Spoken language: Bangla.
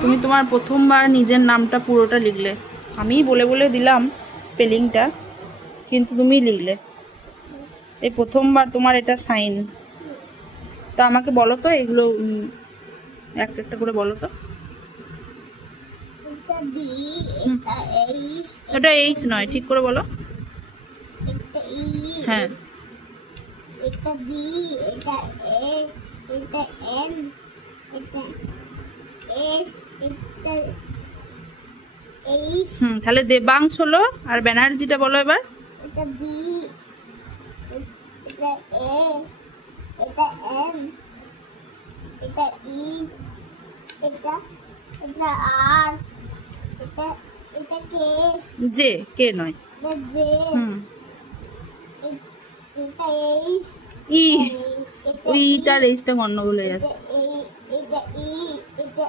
তুমি তোমার প্রথমবার নিজের নামটা পুরোটা লিখলে, আমি বলে বলে দিলাম স্পেলিংটা, কিন্তু তুমি লিখলে। এই প্রথমবার তোমার এটা সাইন। তো আমাকে বলো তো এগুলো একটা একটা করে বলো তো। এটা বি, হুম, এটা এইচ, এটা এইচ নয়, ঠিক করে বলো। এটা ই, হ্যাঁ। এটা বি, এটা এ, এটা এন, এটা এস, এটা এইচ, তাহলে দেবাংশ হলো, আর ব্যানার্জিটা বলো এবার। এটা বি, এটা এ, এটা এন, এটা ই, এটা এটা আর, এটা এটা কে, জে, কে নয়। এটা জে, হুম। এটা এইচ, ই, এটা ওই ই, ইটার এইচটা গন্ডগোল হয়ে এটা যাচ্ছে। এটা ই, এটা